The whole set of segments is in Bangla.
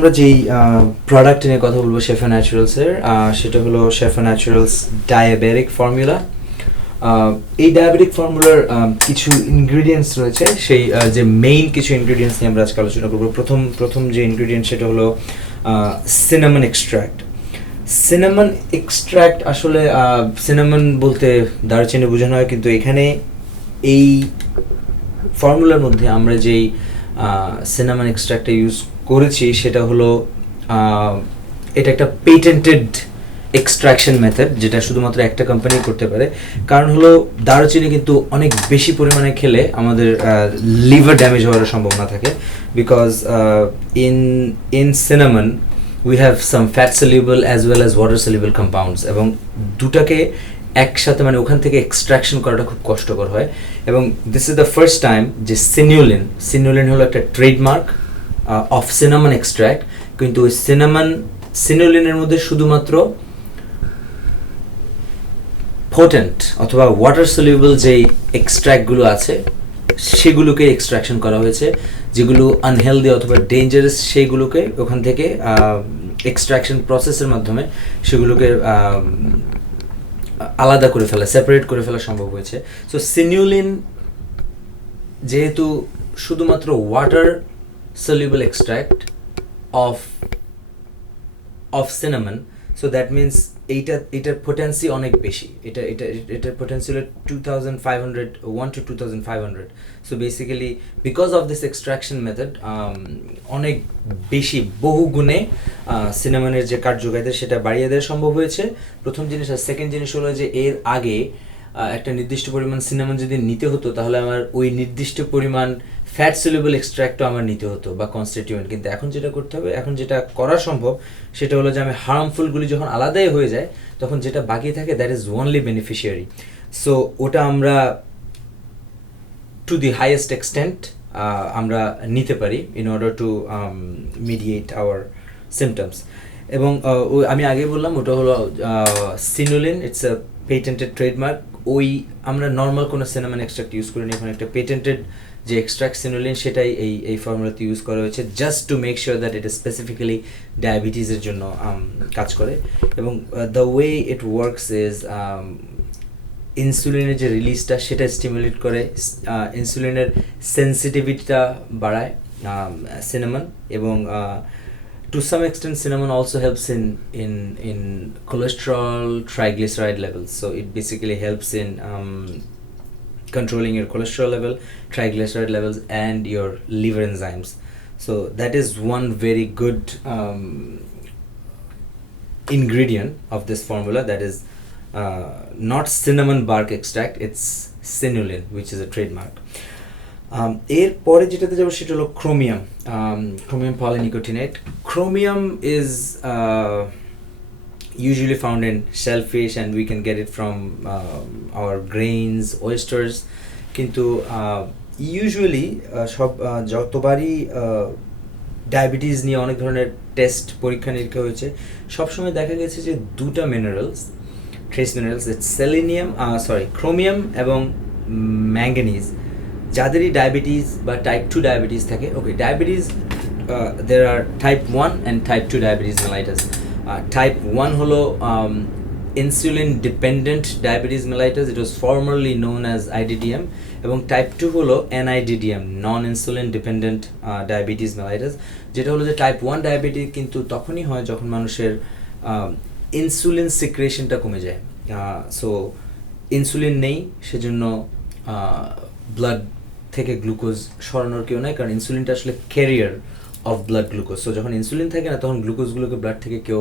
আমরা যেই প্রোডাক্ট নিয়ে কথা বলবো শেফা ন্যাচারালসের, সেটা হলো শেফা ন্যাচারালস ডায়াবেটিক ফর্মুলা। এই ডায়াবেটিক ফর্মুলার কিছু ইনগ্রিডিয়েন্টস রয়েছে, সেই যে মেইন কিছু ইনগ্রিডিয়েন্টস নিয়ে আমরা আজকে আলোচনা করবো। প্রথম যে ইনগ্রিডিয়েন্ট সেটা হলো সিনামন এক্সট্র্যাক্ট। সিনামন এক্সট্র্যাক্ট আসলে সিনামন বলতে দারচিনি বোঝানো হয়, কিন্তু এখানে এই ফর্মুলার মধ্যে আমরা যেই সিনামন এক্সট্র্যাক্টটা ইউজ করেছি সেটা হলো এটা একটা পেটেন্টেড এক্সট্রাকশন মেথড, যেটা শুধুমাত্র একটা কোম্পানি করতে পারে। কারণ হলো দারুচিনি কিন্তু অনেক বেশি পরিমাণে খেলে আমাদের লিভার ড্যামেজ হওয়ার সম্ভাবনা থাকে, because in cinnamon we have some fat soluble as well as water soluble compounds, এবং দুটাকে একসাথে মানে ওখান থেকে এক্সট্রাকশন করাটা খুব কষ্টকর হয়। এবং this is the first time যে সিনুলিন হলো একটা ট্রেডমার্ক অফ সিনামন এক্সট্র্যাক্ট, কিন্তু ওই সিনুলিনের মধ্যে শুধুমাত্র পোটেন্ট অথবা ওয়াটার সলিউবল যেই এক্সট্র্যাক্টগুলো আছে সেগুলোকে এক্সট্রাকশন করা হয়েছে। যেগুলো আনহেলদি অথবা ডেঞ্জারাস সেইগুলোকে ওখান থেকে এক্সট্রাকশন প্রসেসের মাধ্যমে সেগুলোকে আলাদা করে ফেলা, সেপারেট করে ফেলা সম্ভব হয়েছে। সো সিনুলিন যেহেতু শুধুমাত্র water soluble extract of cinnamon, so that means এটার potency অনেক বেশি। এটার potency হলো 1 to 2500। so basically because of this extraction method অনেক বেশি বহু গুণে সিনামনের যে কার্যকারিতা সেটা বাড়িয়ে দেওয়া সম্ভব হয়েছে, প্রথম জিনিস। আর সেকেন্ড জিনিস হলো যে এর আগে একটা নির্দিষ্ট পরিমাণ সিনামন যদি নিতে হতো তাহলে আমার ওই নির্দিষ্ট পরিমাণ ফ্যাট সলিউবল এক্সট্র্যাক্টও আমার নিতে হতো বা কনস্টিটিউয়েন্ট। কিন্তু এখন যেটা করতে হবে, এখন যেটা করা সম্ভব সেটা হলো যে আমি হার্মফুলগুলি যখন আলাদাই হয়ে যায় তখন যেটা বাকি থাকে that is only beneficiary. So ওটা আমরা টু দি হাইয়েস্ট এক্সটেন্ট আমরা নিতে পারি in order to mediate our symptoms. এবং আমি আগে বললাম ওটা হলো সিনুলিন, ইটস আ পেটেন্টেড ট্রেডমার্ক। ওই আমরা নর্মাল কোনো সিনামন এক্সট্রাক্ট ইউজ করিনি, এখন একটা পেটেন্টেড যে এক্সট্রাক্ট সিনুলিন সেটাই এই ফর্মুলাতে ইউজ করা হয়েছে, just to make sure that এটা স্পেসিফিক্যালি ডায়াবেটিসের জন্য কাজ করে। এবং the way it works is ইনসুলিনের যে রিলিজটা সেটা স্টিমুলেট করে, ইনসুলিনের সেন্সিটিভিটিটা বাড়ায় সিনামন। এবং to some extent cinnamon also helps in cholesterol triglyceride levels, so it basically helps in controlling your cholesterol level, triglyceride levels and your liver enzymes. So that is one very good ingredient of this formula, that is not cinnamon bark extract, it's sinulin, which is a trademark. এর পরে যেটাতে যাবো সেটা হলো chromium polynicotinate. Chromium is usually found in shellfish and we can get it from our grains, oysters. কিন্তু ইউজুয়ালি যতবারই ডায়াবেটিস নিয়ে অনেক ধরনের টেস্ট পরীক্ষা নিরীক্ষা হয়েছে, সবসময় দেখা গেছে যে দুটা মিনারেলস, ট্রেস মিনারেলস, ক্রোমিয়াম এবং ম্যাঙ্গানিজ, যাদেরই ডায়াবেটিস বা টাইপ 2 ডায়াবেটিস থাকে। ওকে, diabetes there are type 1 and type 2 diabetes mellitus. Type 1 হলো insulin dependent diabetes mellitus, it was formerly known as IDDM, এবং type 2 হলো NIDDM, non insulin dependent diabetes mellitus, যেটা হলো যে type 1 ডায়াবেটিস কিন্তু তখনই হয় যখন মানুষের ইনসুলিন সিক্রেশনটা কমে যায়। সো ইনসুলিন নেই, সেজন্য ব্লাড থেকে গ্লুকোজ সরানোর কেউ নাই, কারণ ইনসুলিনটা আসলে career of blood glucose. So যখন ইনসুলিন থাকে না তখন গ্লুকোজগুলোকে ব্লাড থেকে কেউ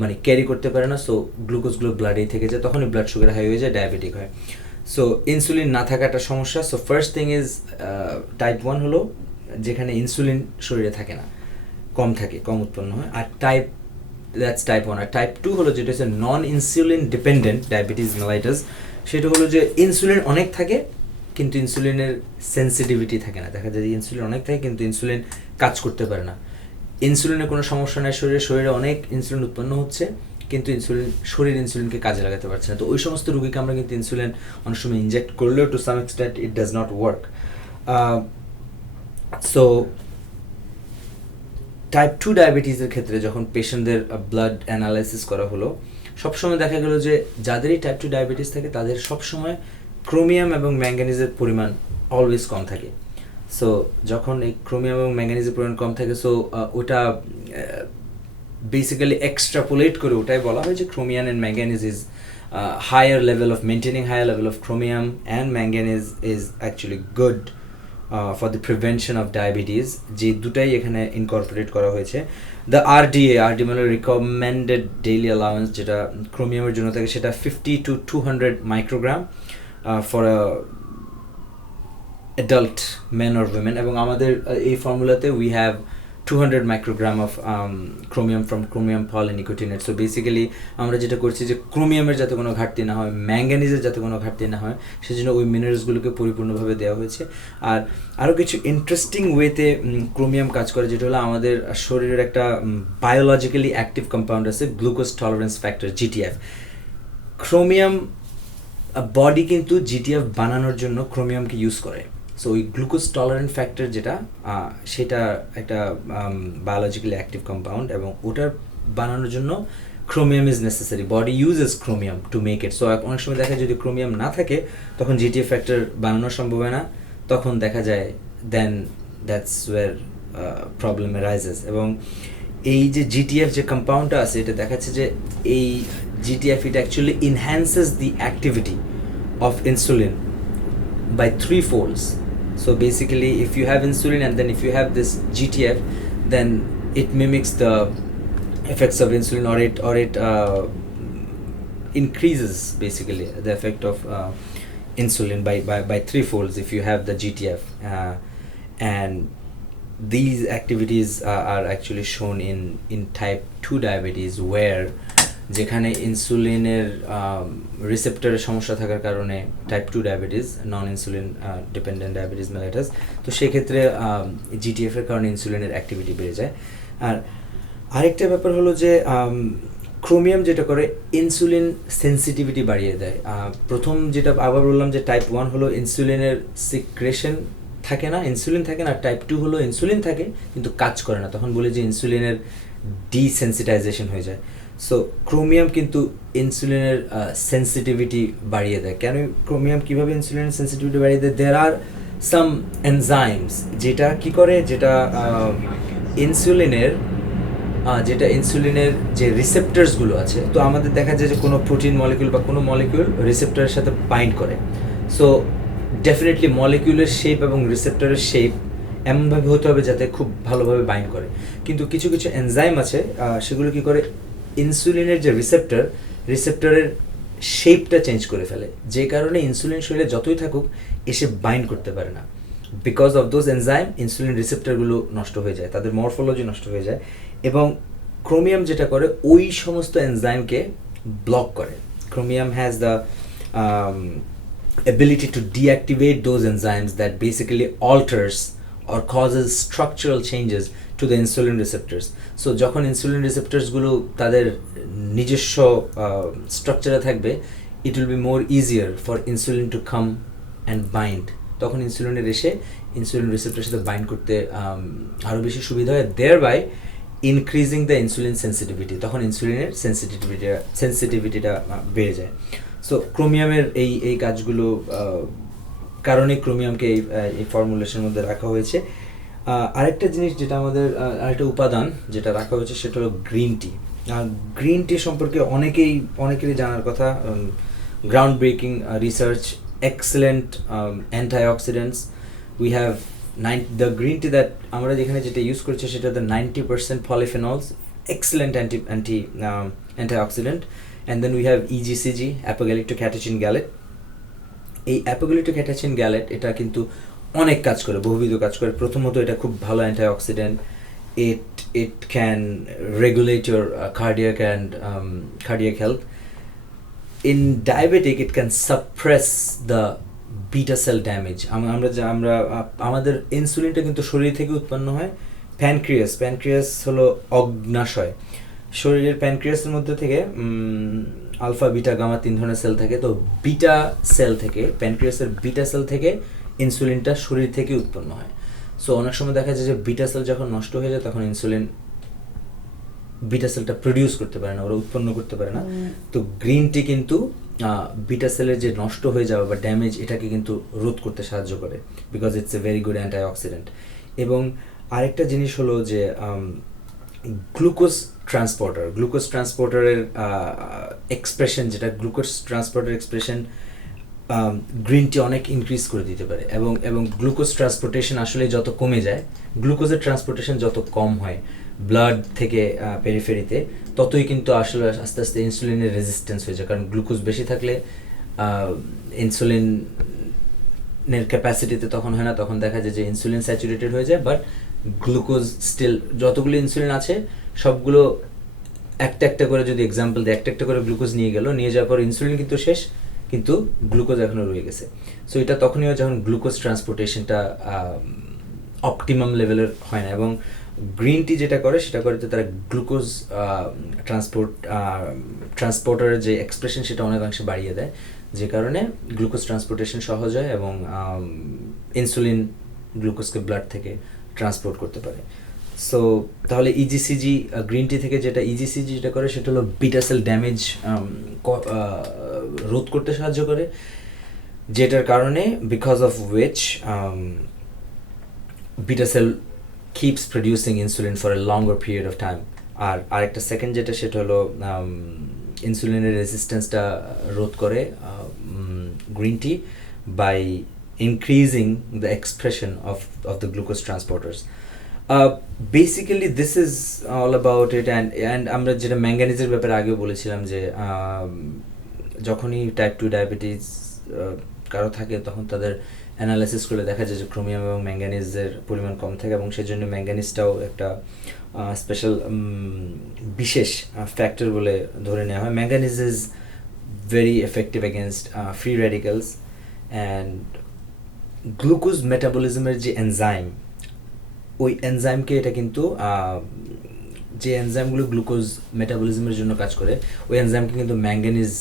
মানে ক্যারি করতে পারে না, সো গ্লুকোজগুলো ব্লাডেই থেকে যায়, তখনই ব্লাড সুগার হাই হয়ে যায়, ডায়াবেটিক হয়। সো ইনসুলিন না থাকাটা সমস্যা। So first thing is type 1 হলো যেখানে ইনসুলিন শরীরে থাকে না, কম উৎপন্ন হয়। আর দ্যাটস টাইপ 1। আর টাইপ 2 হলো যেটা হচ্ছে নন ইনসুলিন ডিপেন্ডেন্ট ডায়াবেটিস মেলাইটাস, সেটা হলো যে ইনসুলিন অনেক থাকে কিন্তু ইনসুলিনের সেন্সিটিভিটি থাকে না। দেখা যায় যে ইনসুলিন অনেক থাকে কিন্তু ইনসুলিন কাজ করতে পারে না, ইনসুলিনের কোনো সমস্যা নাই, শরীরে অনেক ইনসুলিন উৎপন্ন হচ্ছে কিন্তু শরীর ইনসুলিনকে কাজে লাগাতে পারছে না। তো ওই সমস্ত রোগীকে আমরা কিন্তু ইনসুলিন অনেক সময় ইনজেক্ট করলেও to some extent it does not work. So type 2 ডায়াবেটিসের ক্ষেত্রে যখন পেশেন্টদের ব্লাড অ্যানালাইসিস করা হলো, সবসময় দেখা গেল যে যাদেরই টাইপ 2 ডায়াবেটিস থাকে তাদের সবসময় ক্রোমিয়াম এবং ম্যাঙ্গানিজের পরিমাণ অলওয়েজ কম থাকে। সো যখন এই ক্রোমিয়াম এবং ম্যাঙ্গানিজের পরিমাণ কম থাকে, সো ওটা বেসিক্যালি এক্সট্রাপোলেট করে ওটাই বলা হয় যে chromium and manganese is higher level of maintaining higher level of chromium and manganese is actually good for the prevention of diabetes, যে দুটাই এখানে ইনকর্পোরেট করা হয়েছে। দ্য আরডি মানে রিকমেন্ডেড ডেইলি অ্যালাউন্স যেটা ক্রোমিয়ামের জন্য থাকে সেটা 50 to 200 microgram for adult men or women, এবং আমাদের এই ফর্মুলাতে we have 200 microgram of chromium from chromium polynicotinate. So basically আমরা যেটা করছি যে ক্রোমিয়ামের যাতে কোনো ঘাটতি না হয়, ম্যাঙ্গানিজের যাতে কোনো ঘাটতি না হয়, সেজন্য ওই মিনারেলসগুলোকে পরিপূর্ণভাবে দেওয়া হয়েছে। আর আরও কিছু ইন্টারেস্টিং ওয়েতে ক্রোমিয়াম কাজ করে, যেটা হলো আমাদের শরীরের একটা বায়োলজিক্যালি অ্যাক্টিভ কম্পাউন্ড আছে glucose tolerance factor, GTF. Chromium body কিন্তু জিটিএফ বানানোর জন্য ক্রোমিয়ামকে ইউজ করে। সো ওই গ্লুকোজ টলারেন্ট ফ্যাক্টর যেটা সেটা একটা বায়োলজিক্যালি অ্যাক্টিভ কম্পাউন্ড, এবং ওটার বানানোর জন্য chromium is necessary. Body uses chromium to make it. So অনেক সময় দেখা যায় যদি ক্রোমিয়াম না থাকে তখন জিটিএফ ফ্যাক্টর বানানো সম্ভব হয় না, তখন দেখা যায় দেন দ্যাটস ওয়্যার প্রবলেম অ্যারাইজেস। এবং এই যে জিটিএফ যে কম্পাউন্ডটা আছে, এটা দেখাচ্ছে যে এই জিটিএফ এটা actually enhances the activity of insulin by 3 folds. So basically if you have insulin and then if you have this GTF, then it mimics the effects of insulin, or it increases basically the effect of insulin by 3 folds if you have the GTF, and these activities are actually shown in type 2 diabetes, where যেখানে ইনসুলিনের রিসেপ্টরের সমস্যা থাকার কারণে টাইপ 2 ডায়াবেটিস, নন ইনসুলিন ডিপেন্ডেন্ট ডায়াবেটিস মেলাইটাস, তো সেক্ষেত্রে জিটিএফ এর কারণে ইনসুলিনের অ্যাক্টিভিটি বেড়ে যায়। আর আরেকটা ব্যাপার হলো যে ক্রোমিয়াম যেটা করে ইনসুলিন সেন্সিটিভিটি বাড়িয়ে দেয়। প্রথম যেটা আবার বললাম যে টাইপ 1 হলো ইনসুলিনের সিক্রেশন থাকে না, ইনসুলিন থাকে না, আর টাইপ 2 হলো ইনসুলিন থাকে কিন্তু কাজ করে না, তখন বলে যে ইনসুলিনের ডিসেন্সিটাইজেশন হয়ে যায়। সো ক্রোমিয়াম কিন্তু ইনসুলিনের সেন্সিটিভিটি বাড়িয়ে দেয়। কেন ক্রোমিয়াম কীভাবে ইনসুলিনের সেন্সিটিভিটি বাড়িয়ে দেয়? দেয়ার আর সাম এনজাইমস যেটা কী করে, যেটা ইনসুলিনের যে রিসেপ্টরসগুলো আছে, তো আমাদের দেখা যায় যে কোনো প্রোটিন মলিকিউল বা কোনো মলিকিউল রিসেপ্টরের সাথে বাইন্ড করে। সো ডেফিনেটলি মলিকিউলের শেপ এবং রিসেপ্টরের শেপ এমনভাবে হতে হবে যাতে খুব ভালোভাবে বাইন্ড করে। কিন্তু কিছু কিছু এনজাইম আছে সেগুলো কী করে, ইনসুলিনের যে রিসেপ্টরের শেপটা চেঞ্জ করে ফেলে, যে কারণে ইনসুলিন শরীরে যতই থাকুক এসে বাইন্ড করতে পারে না। Because of those enzyme insulin রিসেপ্টরগুলো নষ্ট হয়ে যায়, তাদের মরফোলজি নষ্ট হয়ে যায়, এবং ক্রোমিয়াম যেটা করে ওই সমস্ত এনজাইমকে ব্লক করে। Chromium has the ability to deactivate those enzymes that basically alters or causes structural changes to the insulin receptors. So যখন ইনসুলিন রিসেপ্টরসগুলো তাদের নিজস্ব স্ট্রাকচারে থাকবে, it will be more easier for insulin to come and bind. তখন ইনসুলিনের এসে ইনসুলিন রিসেপ্টরের সাথে বাইন্ড করতে আরও বেশি সুবিধা হয়, thereby increasing the insulin sensitivity. তখন ইনসুলিনের সেন্সিটিভিটিটা বেড়ে যায়। সো ক্রোমিয়ামের এই কাজগুলো কারণে ক্রোমিয়ামকে এই ফর্মুলেশনের মধ্যে রাখা হয়েছে। আরেকটা জিনিস যেটা আমাদের আরেকটা উপাদান যেটা রাখা হয়েছে সেটা হলো গ্রিন টি। গ্রিন টি সম্পর্কে অনেকেরই জানার কথা। Ground breaking research, excellent antioxidants. We have the green tea that আমরা যেখানে যেটা ইউজ করছি সেটা the 90% polyphenols, excellent antioxidant. And then we have EGCG, apogalactocatechin gallate. এই অ্যাপোগ্যালিটোক্যাটাচিন গ্যালেট এটা কিন্তু অনেক কাজ করে, বহুবিধ কাজ করে। প্রথমত এটা খুব ভালো antioxidant. it can regulate your cardiac health. In diabetic it can suppress the beta cell damage. আমরা আমাদের ইনসুলিনটা কিন্তু শরীর থেকে উৎপন্ন হয়। প্যানক্রিয়াস হলো অগ্নাশয়। শরীরের প্যানক্রিয়াসের মধ্যে থেকে আলফা, বিটা, গামা 3 ধরনের সেল থাকে। তো বিটা সেল থেকে, প্যানক্রিয়াসের বিটা সেল থেকে ইনসুলিনটা শরীর থেকে উৎপন্ন হয়। সো অনেক সময় দেখা যায় যে বিটা সেল যখন নষ্ট হয়ে যায় তখন ইনসুলিন বিটা সেলটা প্রডিউস করতে পারে না, ওরা উৎপন্ন করতে পারে না। তো গ্রিন টি কিন্তু বিটা সেলের যে নষ্ট হয়ে যাওয়া বা ড্যামেজ এটাকে কিন্তু রোধ করতে সাহায্য করে, because it's a very good antioxidant. এবং আরেকটা জিনিস হলো যে গ্লুকোজ ট্রান্সপোর্টারের এক্সপ্রেশন, যেটা glucose transporter expression green tea অনেক ইনক্রিজ করে দিতে পারে। এবং গ্লুকোজ ট্রান্সপোর্টেশন আসলে যত কমে যায়, গ্লুকোজের ট্রান্সপোর্টেশন যত কম হয় ব্লাড থেকে পেরিফেরিতে, ততই কিন্তু আসলে আস্তে আস্তে ইনসুলিনের রেজিস্ট্যান্স হয়ে যায়। কারণ গ্লুকোজ বেশি থাকলে ইনসুলিনের ক্যাপাসিটিতে তখন হয় না, তখন দেখা যায় যে ইনসুলিন স্যাচুরেটেড হয়ে যায়, বাট গ্লুকোজ স্টিল, যতগুলো ইনসুলিন আছে সবগুলো একটা একটা করে, যদি এক্সাম্পল দিই, একটা করে গ্লুকোজ নিয়ে যাওয়ার পর ইনসুলিন কিন্তু শেষ, কিন্তু গ্লুকোজ এখনও রয়ে গেছে। সো এটা তখনই হয় যখন গ্লুকোজ ট্রান্সপোর্টেশনটা অপটিমাম লেভেলের হয় না। এবং গ্রিন টি যেটা করে সেটা করে যে তারা গ্লুকোজ ট্রান্সপোর্টারের যে এক্সপ্রেশন সেটা অনেকাংশে বাড়িয়ে দেয়, যে কারণে গ্লুকোজ ট্রান্সপোর্টেশন সহজ হয় এবং ইনসুলিন গ্লুকোজকে ব্লাড থেকে ট্রান্সপোর্ট করতে পারে। সো তাহলে ইজিসিজি, গ্রিন টি থেকে যেটা ইজিসিজি যেটা করে সেটা হলো বিটা সেল ড্যামেজ রোধ করতে সাহায্য করে, যেটার কারণে because of which beta cell keeps producing insulin for a longer period of time. আর আরেকটা সেকেন্ড যেটা সেটা হলো ইনসুলিনের রেজিস্ট্যান্সটা রোধ করে green tea by increasing the expression of the glucose transporters. Basically this is all about it. and আমরা যেটা ম্যাঙ্গানিজের ব্যাপারে আগেও বলেছিলাম যে যখনই টাইপ 2 ডায়াবেটিস কারো থাকে তখন তাদের অ্যানালাইসিস করলে দেখা যায় যে ক্রোমিয়াম এবং ম্যাঙ্গানিজের পরিমাণ কম থাকে, এবং সেই জন্য ম্যাঙ্গানিজটাও একটা স্পেশাল বিশেষ ফ্যাক্টর বলে ধরে নেওয়া হয়। Manganese is very effective against free radicals and glucose মেটাবলিজমের যে এনজাইম, ওই এনজাইমকে এটা কিন্তু যে এনজাইমগুলো গ্লুকোজ মেটাবলিজমের জন্য কাজ করে ওই এনজাইমকে কিন্তু manganese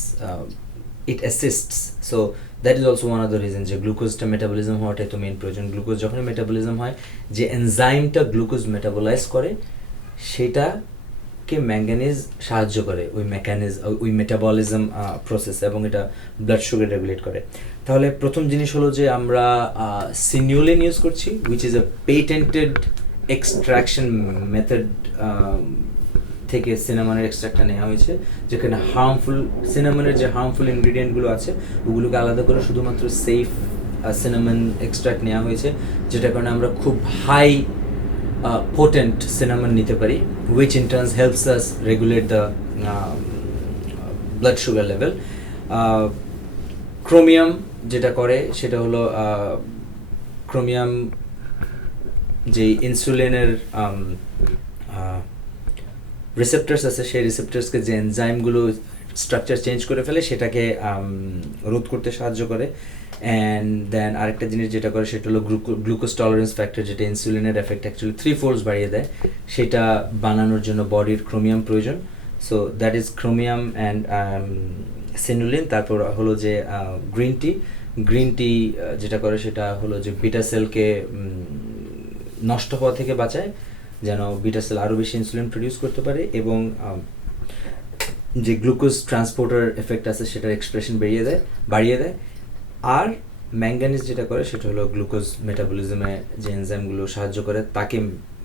it assists. So that is also one of the reason যে গ্লুকোজটা মেটাবলিজম হওয়াটাই তো মেইন প্রয়োজন। গ্লুকোজ যখনই মেটাবলিজম হয়, যে এনজাইমটা গ্লুকোজ মেটাবলাইজ করে সেটাকে ম্যাঙ্গানিজ সাহায্য করে ওই মেটাবলিজম প্রসেসে, এবং এটা ব্লাড সুগার রেগুলেট করে। তাহলে প্রথম জিনিস হলো যে আমরা সিনিউলিন ইউজ করছি, which is a patented extraction method থেকে সিনামনের এক্সট্রাক্টটা নেওয়া হয়েছে, যেখানে সিনামনের যে হার্মফুল ইনগ্রিডিয়েন্টগুলো আছে ওগুলোকে আলাদা করে শুধুমাত্র সেফ সিনামন এক্সট্রাক্ট নেওয়া হয়েছে, যেটার কারণে আমরা খুব হাই পোটেন্ট সিনামন নিতে পারি, which in turn helps us regulate the blood sugar level. Chromium যেটা করে সেটা হলো ক্রোমিয়াম যে ইনসুলিনের রিসেপ্টার্স আছে, সেই রিসেপ্টার্সকে যে এনজাইমগুলো স্ট্রাকচার চেঞ্জ করে ফেলে সেটাকে রোধ করতে সাহায্য করে। অ্যান্ড দেন আরেকটা জিনিস যেটা করে সেটা হলো গ্লুকোজ টলারেন্স ফ্যাক্টর, যেটা ইনসুলিনের এফেক্ট অ্যাকচুয়ালি 3 folds বাড়িয়ে দেয়, সেটা বানানোর জন্য বডির ক্রোমিয়াম প্রয়োজন। So that is chromium and Cinnulin. তারপর হলো যে গ্রিন টি যেটা করে সেটা হলো যে বিটা সেলকে নষ্ট হওয়া থেকে বাঁচায়, যেন বিটা সেল আরও বেশি ইনসুলিন প্রডিউস করতে পারে, এবং যে গ্লুকোজ ট্রান্সপোর্টার এফেক্ট আছে সেটার এক্সপ্রেশন বাড়িয়ে দেয়। আর ম্যাঙ্গানিজ যেটা করে সেটা হলো গ্লুকোজ মেটাবলিজমে যে এনজাইমগুলো সাহায্য করে তাকে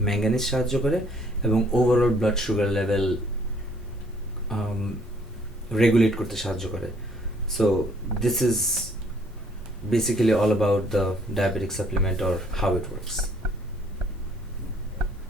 ম্যাঙ্গানিজ সাহায্য করে, এবং overall blood sugar level regulate করতে সাহায্য করে। So this is basically all about the diabetic supplement or how it works.